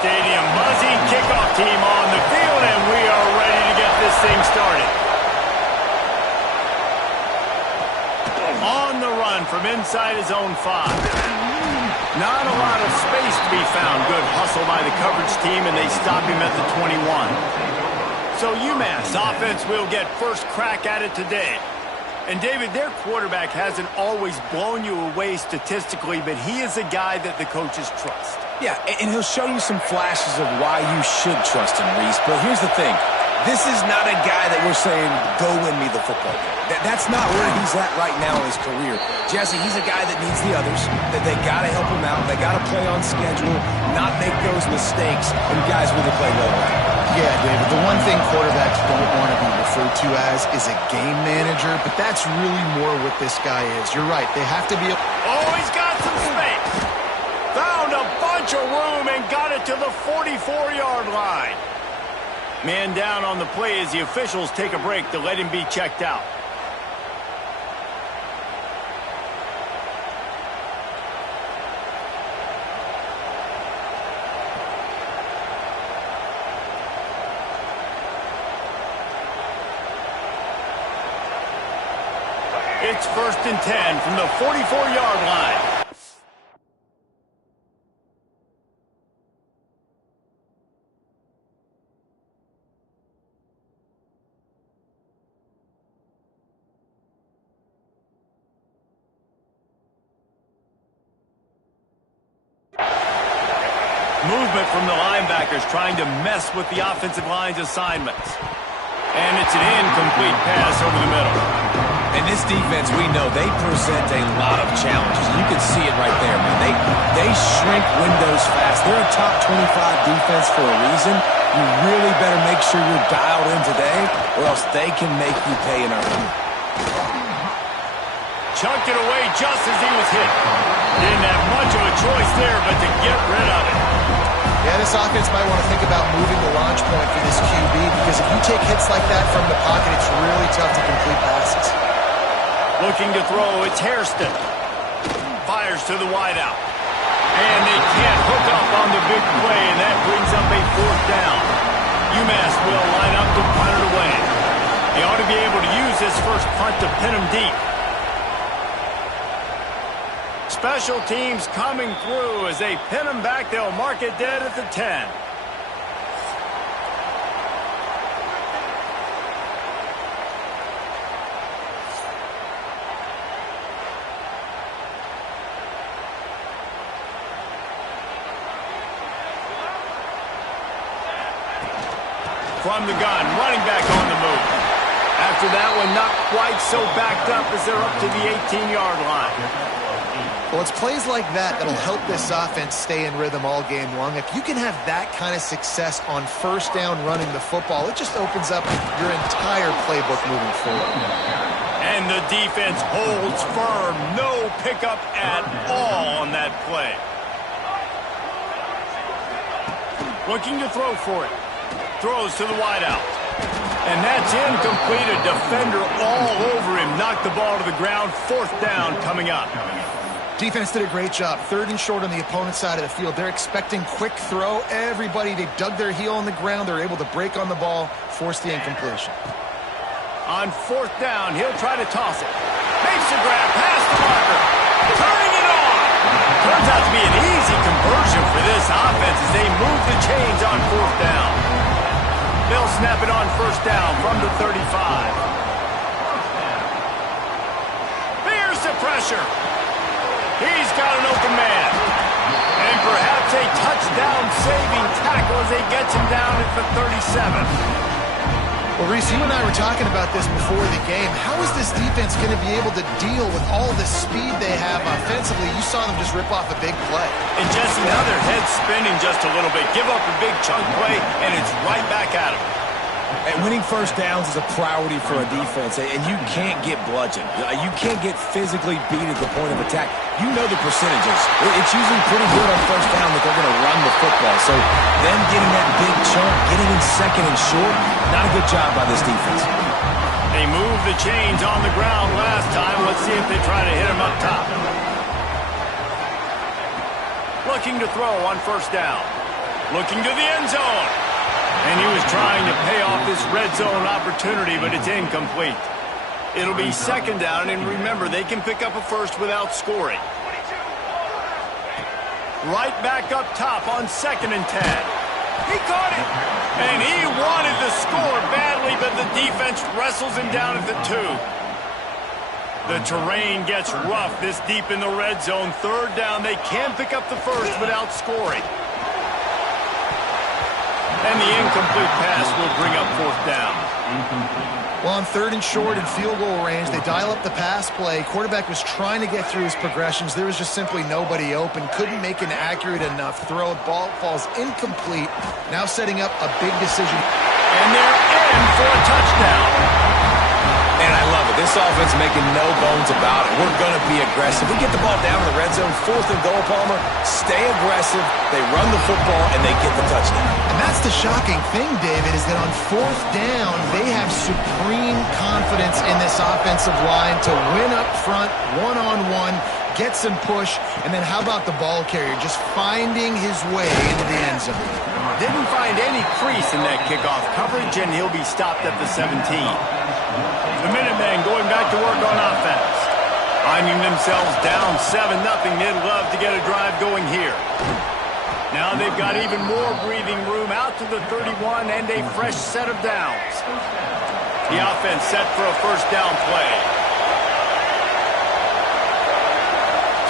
Stadium buzzing, kickoff team on the field, and we are ready to get this thing started. On the run from inside his own 5. Not a lot of space to be found. Good hustle by the coverage team, and they stop him at the 21. So UMass offense will get first crack at it today. And David, their quarterback hasn't always blown you away statistically, but he is a guy that the coaches trust. Yeah, and he'll show you some flashes of why you should trust him, Reese. But here's the thing. This is not a guy that we're saying, go win me the football game. That's not where he's at right now in his career. Jesse, he's a guy that needs the others, that they got to help him out. They got to play on schedule, not make those mistakes, and guys really play well around. Yeah, David, the one thing quarterbacks don't want to be referred to as is a game manager, but that's really more what this guy is. You're right. They have to be... Oh, he's got some space. Found a bunch of room and got it to the 44-yard line. Man down on the play as the officials take a break to let him be checked out. It's 1st and 10 from the 44-yard line. Movement from the linebackers trying to mess with the offensive line's assignments. And it's an incomplete pass over the middle. And this defense, we know, they present a lot of challenges. You can see it right there, man. They shrink windows fast. They're a top 25 defense for a reason. You really better make sure you're dialed in today, or else they can make you pay in a hurry. Chucked it away just as he was hit. Didn't have much of a choice there but to get rid of it. Yeah, this offense might want to think about moving the launch point for this QB, because if you take hits like that from the pocket, it's really tough to complete passes. Looking to throw, it's Hairston. Fires to the wideout. And they can't hook up on the big play, and that brings up a 4th down. UMass will line up to punt it away. They ought to be able to use this first punt to pin them deep. Special teams coming through. As they pin them back, they'll mark it dead at the 10. From the gun, running back on the move. After that one, not quite so backed up as they're up to the 18-yard line. Well, it's plays like that that'll help this offense stay in rhythm all game long. If you can have that kind of success on 1st down running the football, it just opens up your entire playbook moving forward. And the defense holds firm. No pickup at all on that play. Looking to throw for it. Throws to the wideout. And that's incomplete. A defender all over him. Knocked the ball to the ground. 4th down coming up. Defense did a great job. 3rd and short on the opponent's side of the field. They're expecting quick throw. Everybody, they dug their heel on the ground. They're able to break on the ball, force the incompletion. On 4th down, he'll try to toss it. Makes the grab past the marker. Turning it on. Turns out to be an easy conversion for this offense as they move the chains on 4th down. They'll snap it on 1st down from the 35. Here's the pressure. He's got an open man. And perhaps a touchdown-saving tackle as he gets him down at the 37. Well, Reese, you and I were talking about this before the game. How is this defense going to be able to deal with all the speed they have offensively? You saw them just rip off a big play. And Jesse, now their head's spinning just a little bit. Give up a big chunk play, and it's right back at them. And winning 1st downs is a priority for a defense, and you can't get bludgeoned. You can't get physically beat at the point of attack. You know the percentages. It's usually pretty good on 1st down that they're going to run the football. So them getting that big chunk, getting in 2nd and short, not a good job by this defense. They moved the chains on the ground last time. Let's see if they try to hit him up top. Looking to throw on 1st down. Looking to the end zone. And he was trying to pay off this red zone opportunity, but it's incomplete. It'll be second down, and remember, they can pick up a first without scoring. Right back up top on 2nd and 10. He caught it, and he wanted to score badly, but the defense wrestles him down at the 2. The terrain gets rough this deep in the red zone. Third down, they can pick up the first without scoring. And the incomplete pass will bring up 4th down. Well, on 3rd and short and field goal range, they dial up the pass play. Quarterback was trying to get through his progressions. There was just simply nobody open. Couldn't make an accurate enough throw. Ball falls incomplete. Now setting up a big decision. And they're in for a touchdown. Man, I love it. This offense making no bones about it. We're going to be aggressive. We get the ball down in the red zone, 4th and goal, Palmer. Stay aggressive. They run the football, and they get the touchdown. And that's the shocking thing, David, is that on 4th down, they have supreme confidence in this offensive line to win up front, one-on-one, get some push, and then how about the ball carrier just finding his way into the end zone? Didn't find any crease in that kickoff coverage, and he'll be stopped at the 17. The Minutemen going back to work on offense. Finding themselves down 7-0, they'd love to get a drive going here. Now they've got even more breathing room out to the 31 and a fresh set of downs. The offense set for a first down play.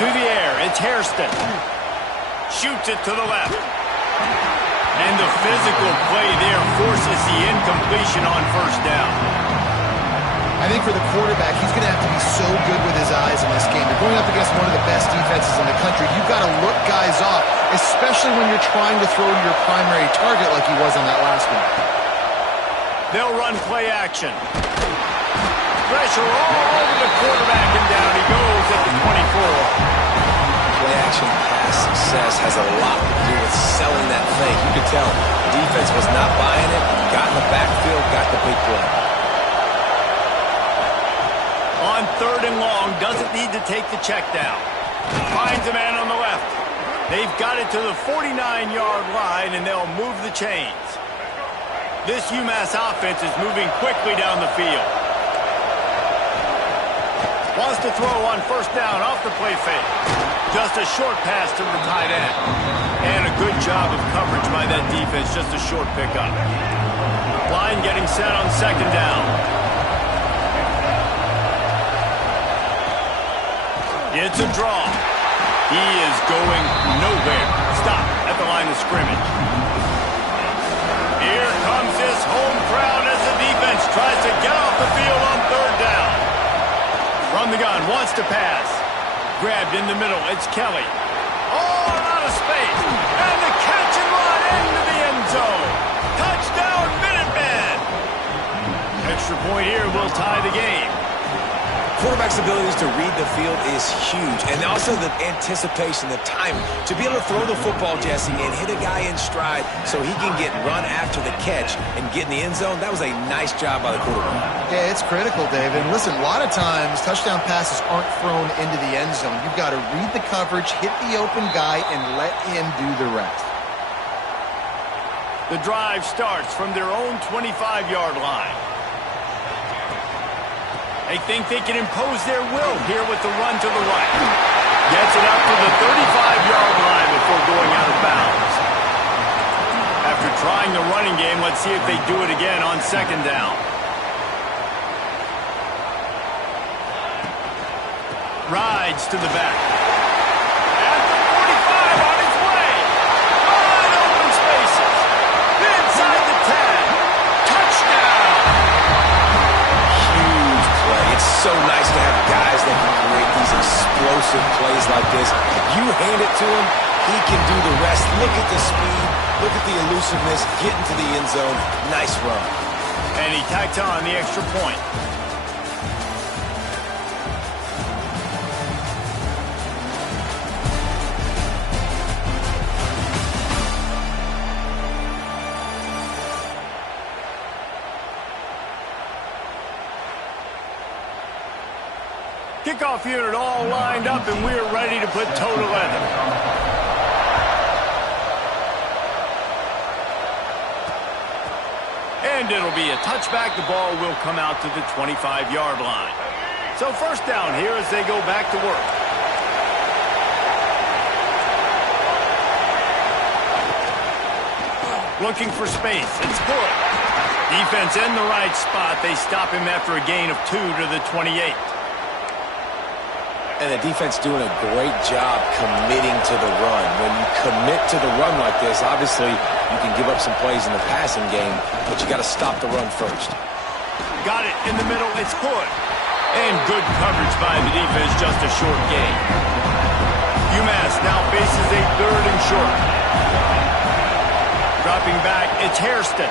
To the air, it's Hairston. Shoots it to the left. And the physical play there forces the incompletion on first down. I think for the quarterback, he's going to have to be so good with his eyes in this game. You're going up against one of the best defenses in the country. You've got to look guys off, especially when you're trying to throw to your primary target like he was on that last one. They'll run play action. Pressure all over the quarterback, and down he goes at the 24. Play action pass success has a lot to do with selling that fake. You could tell the defense was not buying it, got in the backfield, got the big play. On 3rd and long, doesn't need to take the check down. Finds a man on the left. They've got it to the 49-yard line, and they'll move the chains. This UMass offense is moving quickly down the field. Wants to throw on first down off the play fake. Just a short pass to the tight end. And a good job of coverage by that defense, just a short pickup. Line getting set on 2nd down. It's a draw. He is going nowhere. Stop at the line of scrimmage. Here comes his home crowd as the defense tries to get off the field on 3rd down. From the gun, wants to pass. Grabbed in the middle, it's Kelly. All out of space. And the catch and run into the end zone. Touchdown, Minutemen. Extra point here will tie the game. Quarterback's abilities to read the field is huge, and also the anticipation, the timing. To be able to throw the football, Jesse, and hit a guy in stride so he can get run after the catch and get in the end zone, that was a nice job by the quarterback. Yeah, it's critical, David. And listen, a lot of times touchdown passes aren't thrown into the end zone. You've got to read the coverage, hit the open guy, and let him do the rest. The drive starts from their own 25-yard line. They think they can impose their will here with the run to the right. Gets it up to the 35-yard line before going out of bounds. After trying the running game, let's see if they do it again on 2nd down. Rides to the back. At the 45 on his way. Wide open spaces. Inside the 10. Touchdown. It's so nice to have guys that can create these explosive plays like this. You hand it to him, he can do the rest. Look at the speed, look at the elusiveness, get into the end zone. Nice run. And he tacked on the extra point. Kickoff unit all lined up, and we're ready to put toe to leather. And it'll be a touchback. The ball will come out to the 25-yard line. So first down here as they go back to work. Looking for space. It's good. Defense in the right spot. They stop him after a gain of 2 to the 28. And the defense doing a great job committing to the run. When you commit to the run like this, obviously you can give up some plays in the passing game, but you got to stop the run first. Got it in the middle. It's good. And good coverage by the defense, just a short gain. UMass now faces a 3rd and short. Dropping back, it's Hairston.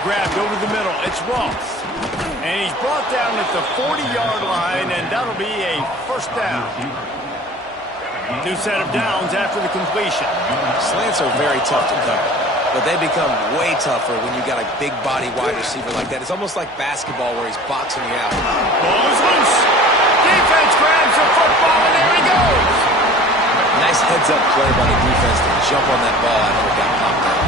Grabbed over the middle, it's Ross. And he's brought down at the 40-yard line, and that'll be a first down. New set of downs after the completion. Slants are very tough to cover, but they become way tougher when you got a big body wide receiver like that. It's almost like basketball where he's boxing you out. Ball is loose. Defense grabs the football, and there he goes. Nice heads-up play by the defense to jump on that ball after it got popped out.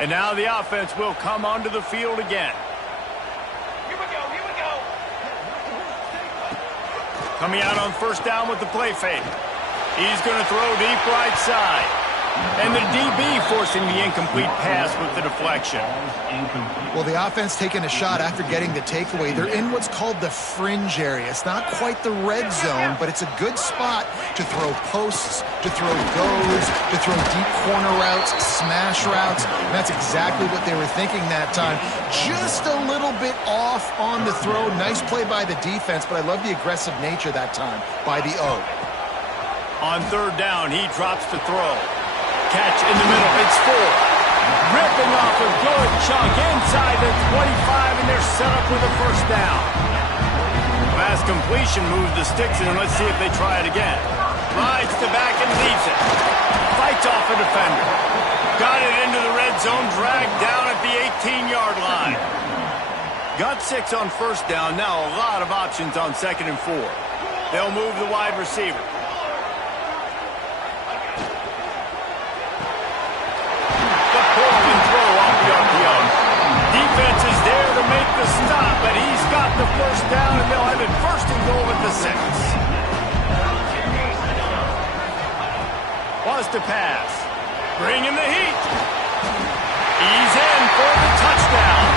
And now the offense will come onto the field again. Here we go. Coming out on first down with the play fake. He's going to throw deep right side. And the DB forcing the incomplete pass with the deflection. Well, the offense taking a shot after getting the takeaway. They're in what's called the fringe area. It's not quite the red zone, but it's a good spot to throw posts, to throw goes, to throw deep corner routes, smash routes. And that's exactly what they were thinking that time. Just a little bit off on the throw. Nice play by the defense, but I love the aggressive nature that time by the O. On third down, he drops to throw. Catch in the middle, it's 4. Ripping off a good chunk inside the 25, and they're set up with a first down. Last completion moved the sticks in, and let's see if they try it again. Rides to back and leaves it. Fights off a defender. Got it into the red zone, dragged down at the 18-yard line. Got 6 on first down, now a lot of options on 2nd and 4. They'll move the wide receiver. Defense is there to make the stop, but he's got the first down, and they'll have it 1st and goal at the 6. Was to pass. Bringing the heat. He's in for the touchdown.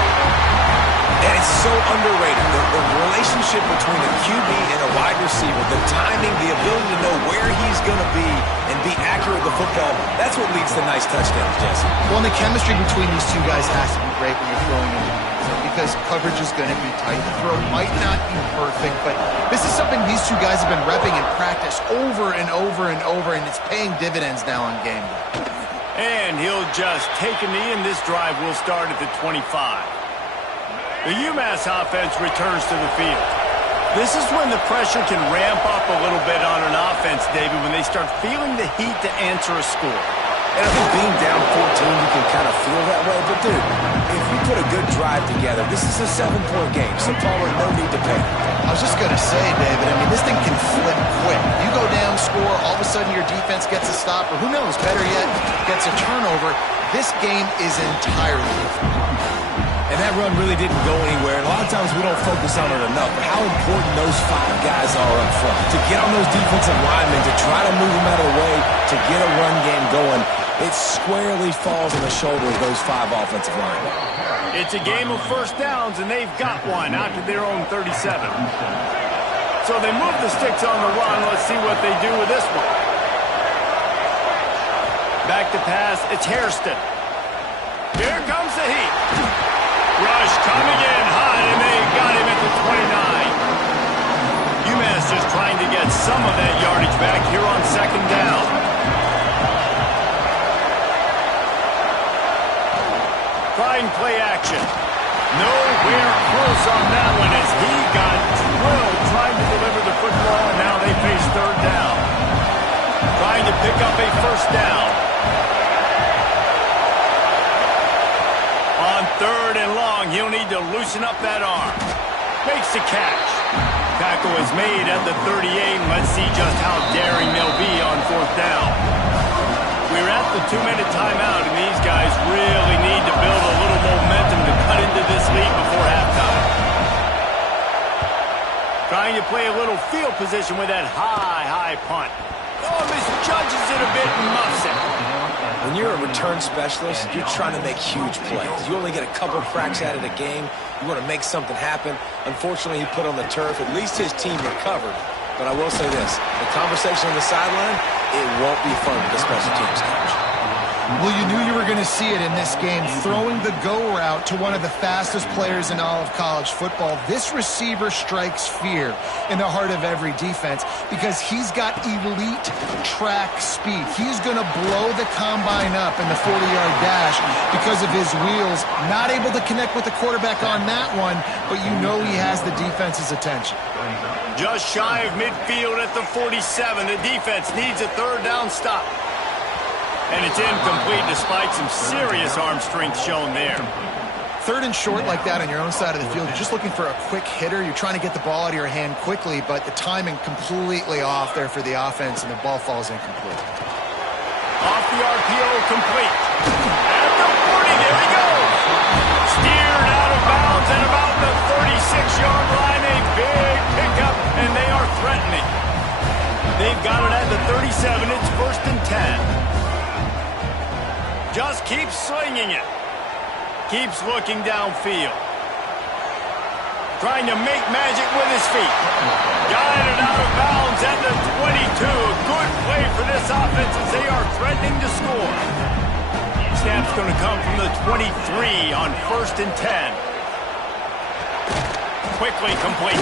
And it's so underrated. The relationship between a QB and a wide receiver, the timing, the ability to know where he's going to be and be accurate with the football, that's what leads to nice touchdowns, Jesse. Well, and the chemistry between these two guys has to be great when you're throwing in the end zone because coverage is going to be tight. The throw might not be perfect, but this is something these two guys have been repping in practice over and over and over, and it's paying dividends now on game day. And he'll just take a knee, and this drive will start at the 25. The UMass offense returns to the field. This is when the pressure can ramp up a little bit on an offense, David, when they start feeling the heat to answer a score. And I think being down 14, you can kind of feel that way. But, dude, if you put a good drive together, this is a 7-point game, so Palmer, no need to panic. I was just going to say, David, I mean, this thing can flip quick. You go down, score, all of a sudden your defense gets a stop, or who knows, better yet, gets a turnover. This game is entirely different. And that run really didn't go anywhere. And a lot of times we don't focus on it enough. But how important those 5 guys are up front. To get on those defensive linemen, to try to move them out of the way, to get a run game going, it squarely falls on the shoulder of those 5 offensive linemen. It's a game of first downs, and they've got one out to their own 37. So they move the sticks on the run. Let's see what they do with this one. Back to pass. It's Hairston. Here comes the heat. Rush coming in hot, and they got him at the 29. UMass just trying to get some of that yardage back here on 2nd down. Trying play action. Nowhere close on that one as he got drilled trying to deliver the football, and now they face 3rd down. up a first down. On 3rd and long, he'll need to loosen up that arm. Makes the catch. Tackle is made at the 38, and let's see just how daring they'll be on 4th down. We're at the 2-minute timeout, and these guys really need to build a little momentum to cut into this lead before halftime. Trying to play a little field position with that high punt. Oh, misjudges it a bit and muffs it. When you're a return specialist, you're trying to make huge plays. You only get a couple cracks at it a game. You want to make something happen. Unfortunately, he put on the turf. At least his team recovered. But I will say this, the conversation on the sideline, it won't be fun with the special teams coach. Well, you knew you were going to see it in this game, throwing the go route to one of the fastest players in all of college football. This receiver strikes fear in the heart of every defense because he's got elite track speed. He's going to blow the combine up in the 40-yard dash because of his wheels. Not able to connect with the quarterback on that one, but you know he has the defense's attention. Just shy of midfield at the 47. The defense needs a 3rd down stop. And it's incomplete despite some serious arm strength shown there. 3rd and short like that on your own side of the field. You're just looking for a quick hitter. You're trying to get the ball out of your hand quickly, but the timing completely off there for the offense, and the ball falls incomplete. Off the RPO, complete. At the 40, there he goes. Steered out of bounds at about the 36-yard line. A big pickup, and they are threatening. They've got it at the 37. It's 1st and 10. Just keeps swinging it. Keeps looking downfield. Trying to make magic with his feet. Got it out of bounds at the 22. A good play for this offense as they are threatening to score. Snap's going to come from the 23 on 1st and 10. Quickly complete.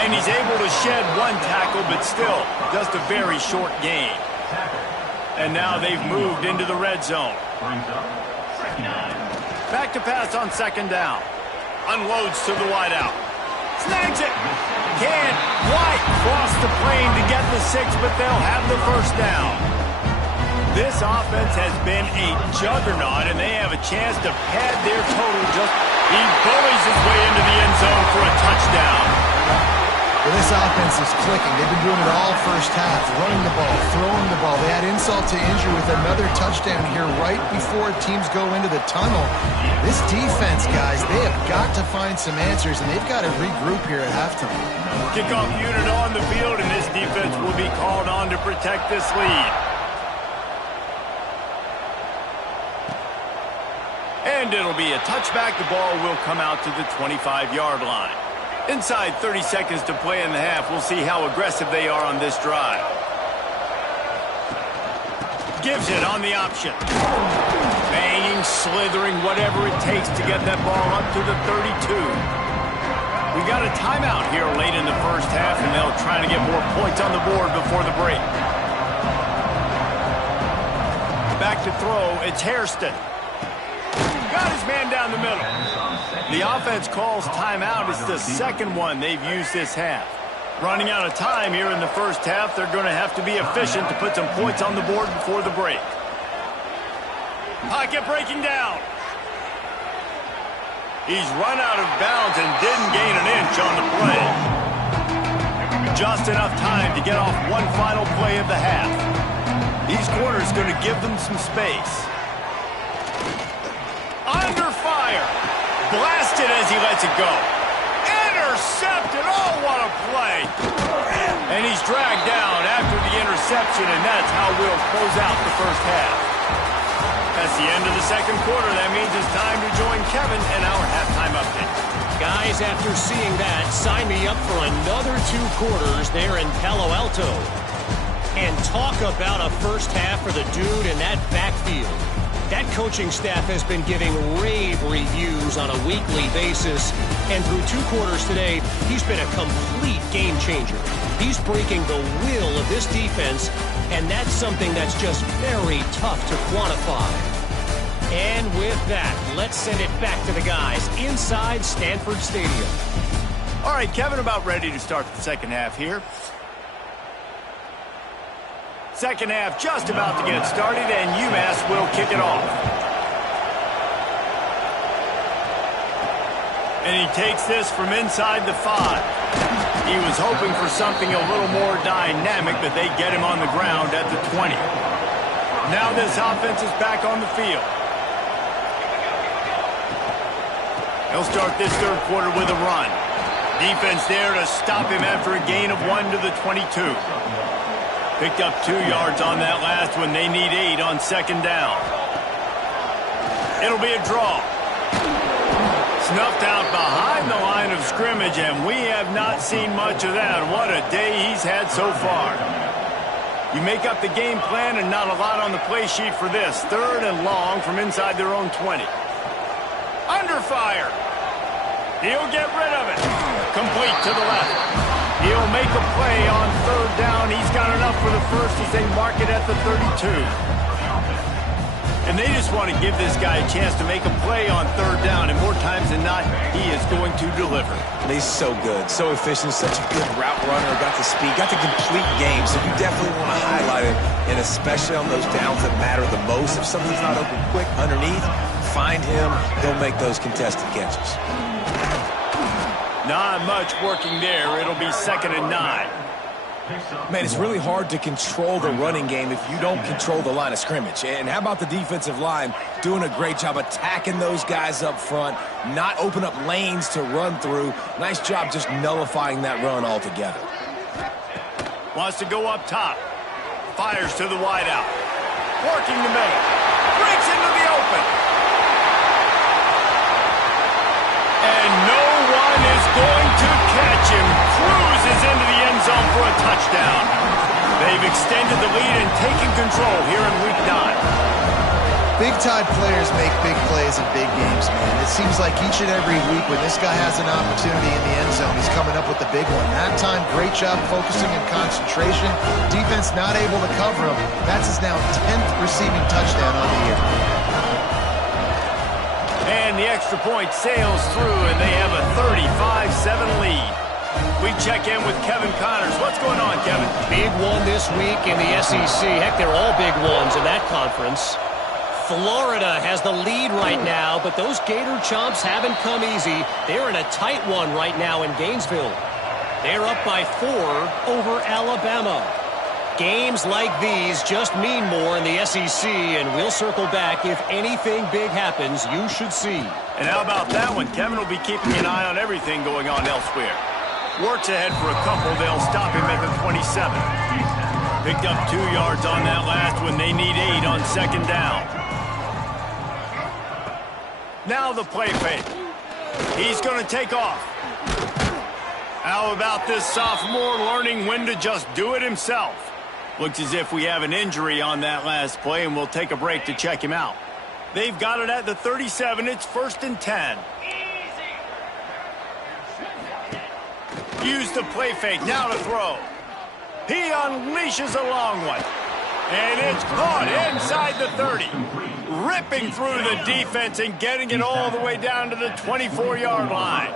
And he's able to shed one tackle, but still just a very short gain. And now they've moved into the red zone. Back to pass on 2nd down. Unloads to the wideout. Snags it. Can't quite cross the plane to get the 6, but they'll have the 1st down. This offense has been a juggernaut, and they have a chance to pad their total. He bullies his way into the end zone for a touchdown. Well, this offense is clicking. They've been doing it all first half, running the ball, throwing the ball. They had insult to injury with another touchdown here right before teams go into the tunnel. This defense, guys, they have got to find some answers, and they've got to regroup here at halftime. Kickoff unit on the field, and this defense will be called on to protect this lead. And it'll be a touchback. The ball will come out to the 25-yard line. Inside 30 seconds to play in the half. We'll see how aggressive they are on this drive. Gives it on the option. Banging, slithering, whatever it takes to get that ball up to the 32. We've got a timeout here late in the first half, and they'll try to get more points on the board before the break. Back to throw. It's Hairston. Got his man down the middle. The offense calls timeout. It's the 2nd one they've used this half. Running out of time here in the first half. They're going to have to be efficient to put some points on the board before the break. Pocket breaking down. He's run out of bounds and didn't gain an inch on the play. Just enough time to get off one final play of the half. These corners going to give them some space. Under fire. Blasted as he lets it go. Intercepted. Oh, what a play. And he's dragged down after the interception, and that's how we'll close out the first half. That's the end of the 2nd quarter. That means it's time to join Kevin in our halftime update. Guys, after seeing that, sign me up for another 2 quarters there in Palo Alto. And talk about a first half for the dude in that backfield. That coaching staff has been giving rave reviews on a weekly basis, and through 2 quarters today, he's been a complete game changer. He's breaking the will of this defense, and that's something that's just very tough to quantify. And with that, let's send it back to the guys inside Stanford Stadium. All right, Kevin, about ready to start the second half here. second half just about to get started, and UMass will kick it off. And he takes this from inside the 5. He was hoping for something a little more dynamic, but they get him on the ground at the 20. Now this offense is back on the field. He'll start this third quarter with a run. Defense there to stop him after a gain of 1 to the 22. Picked up 2 yards on that last one. They need 8 on second down. It'll be a draw. Snuffed out behind the line of scrimmage, and we have not seen much of that. What a day he's had so far. You make up the game plan and not a lot on the play sheet for this. Third and long from inside their own 20. Under fire. He'll get rid of it. Complete to the left. He'll make a play on third down. He's got enough for the first as they mark it at the 32. And they just want to give this guy a chance to make a play on third down, and more times than not, he is going to deliver. He's so good, so efficient, such a good route runner, got the speed, got the complete game, so you definitely want to highlight it, and especially on those downs that matter the most. If something's not open quick underneath, find him, he'll make those contested catches. Not much working there. It'll be 2nd and 9. Man, it's really hard to control the running game if you don't control the line of scrimmage. And how about the defensive line doing a great job attacking those guys up front, not open up lanes to run through. Nice job just nullifying that run altogether. Wants to go up top. Fires to the wideout. Working the middle. Breaks into the open. And no one is going to catch him. Cruises into the end zone for a touchdown. They've extended the lead and taken control here in Week 9. Big-time players make big plays in big games, man. It seems like each and every week when this guy has an opportunity in the end zone, he's coming up with the big one. That time, great job focusing and concentration. Defense not able to cover him. That's his now 10th receiving touchdown on the year. And the extra point sails through, and they have a 35-7 lead. We check in with Kevin Connors. What's going on, Kevin? Big one this week in the SEC. Heck, they're all big ones in that conference. Florida has the lead right now, but those Gator Chomps haven't come easy. They're in a tight one right now in Gainesville. They're up by 4 over Alabama. Games like these just mean more in the SEC, and we'll circle back if anything big happens you should see. And how about that one? Kevin will be keeping an eye on everything going on elsewhere. Works ahead for a couple. They'll stop him at the 27. Picked up 2 yards on that last one. They need 8 on second down. Now the play fake. He's going to take off. How about this sophomore learning when to just do it himself? Looks as if we have an injury on that last play, and we'll take a break to check him out. They've got it at the 37. It's 1st and 10. Use the play fake. Now to throw. He unleashes a long one. And it's caught inside the 30. Ripping through the defense and getting it all the way down to the 24-yard line.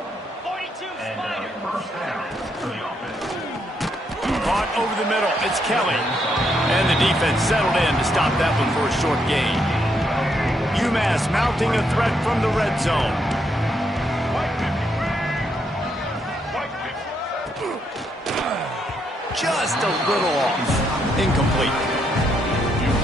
Caught over the middle. It's Kelly. And the defense settled in to stop that one for a short gain. UMass mounting a threat from the red zone. Just a little off. Incomplete.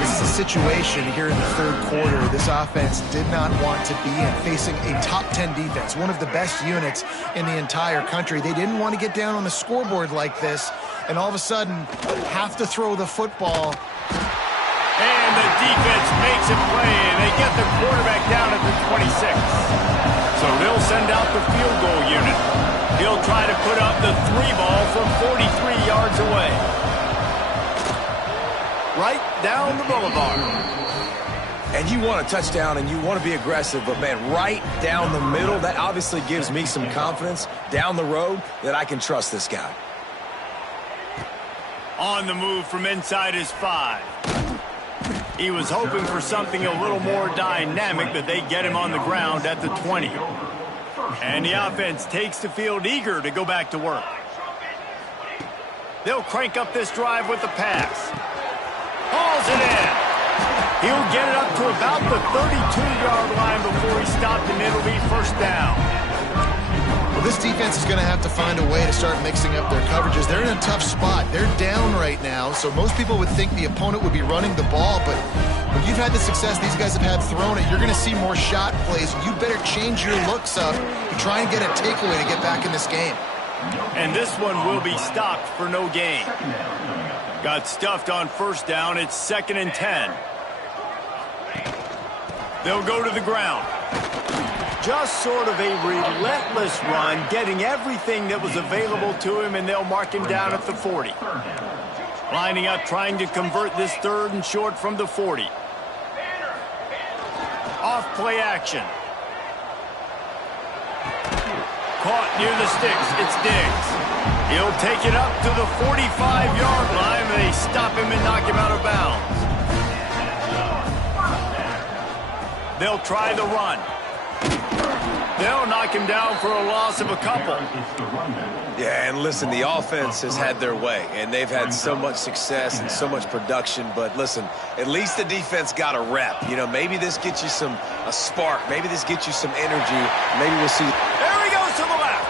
This is a situation here in the third quarter this offense did not want to be in, facing a top 10 defense, one of the best units in the entire country. They didn't want to get down on the scoreboard like this, and all of a sudden have to throw the football. And the defense makes a play, and they get the quarterback down at the 26. So they'll send out the field goal unit. He'll try to put up the 3 ball from 43 yards away. Right down the boulevard. And you want a touchdown and you want to be aggressive, but man, right down the middle, that obviously gives me some confidence down the road that I can trust this guy. On the move from inside his 5. He was hoping for something a little more dynamic, but they get him on the ground at the 20. And the offense takes the field eager to go back to work. They'll crank up this drive with the pass. Hauls it in. He'll get it up to about the 32-yard line before he stopped, and it'll be first down. Well, this defense is going to have to find a way to start mixing up their coverages. They're in a tough spot. They're down right now, so most people would think the opponent would be running the ball, but when you've had the success these guys have had throwing it, you're going to see more shot plays. You better change your looks up to try and get a takeaway to get back in this game. And this one will be stopped for no gain. Got stuffed on first down. It's 2nd and 10. They'll go to the ground. Just sort of a relentless run, getting everything that was available to him, and they'll mark him down at the 40. Lining up, trying to convert this 3rd and short from the 40. Off play action. Caught near the sticks. It's Diggs. He'll take it up to the 45-yard line. They stop him and knock him out of bounds. They'll try the run. They'll knock him down for a loss of a couple. Yeah, and listen, the offense has had their way, and they've had so much success and so much production. But listen, at least the defense got a rep. You know, maybe this gets you a spark. Maybe this gets you some energy. Maybe we'll see. There he goes to the left.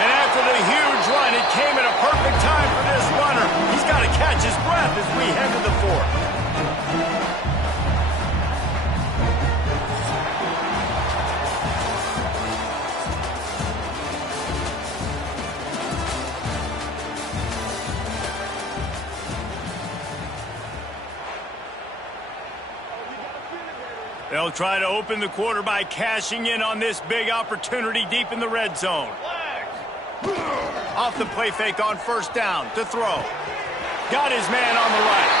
And after the huge run, it came at a perfect time for this runner. He's got to catch his breath as we head to the 4th. They'll try to open the quarter by cashing in on this big opportunity deep in the red zone. Off the play fake on first down to throw. Got his man on the right.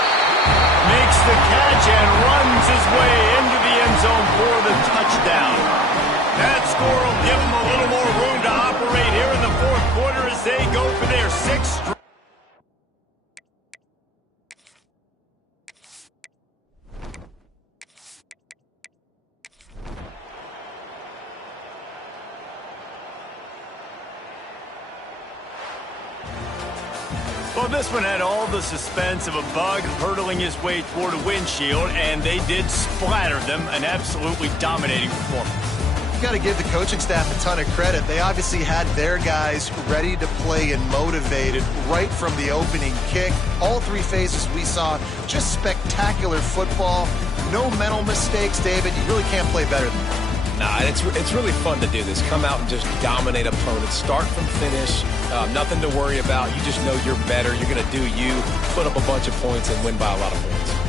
Makes the catch and runs his way into the end zone for the touchdown. That score will give them a little more room to operate here in the 4th quarter as they go for their 6th straight. Well, this one had all the suspense of a bug hurtling his way toward a windshield, and they did splatter them. An absolutely dominating performance. You got to give the coaching staff a ton of credit. They obviously had their guys ready to play and motivated right from the opening kick. All 3 phases we saw, just spectacular football. No mental mistakes, David. You really can't play better than that. Nah, it's really fun to do this. Come out and just dominate opponents. Start from finish. Nothing to worry about. You just know you're better. You're going to do you, put up a bunch of points, and win by a lot of points.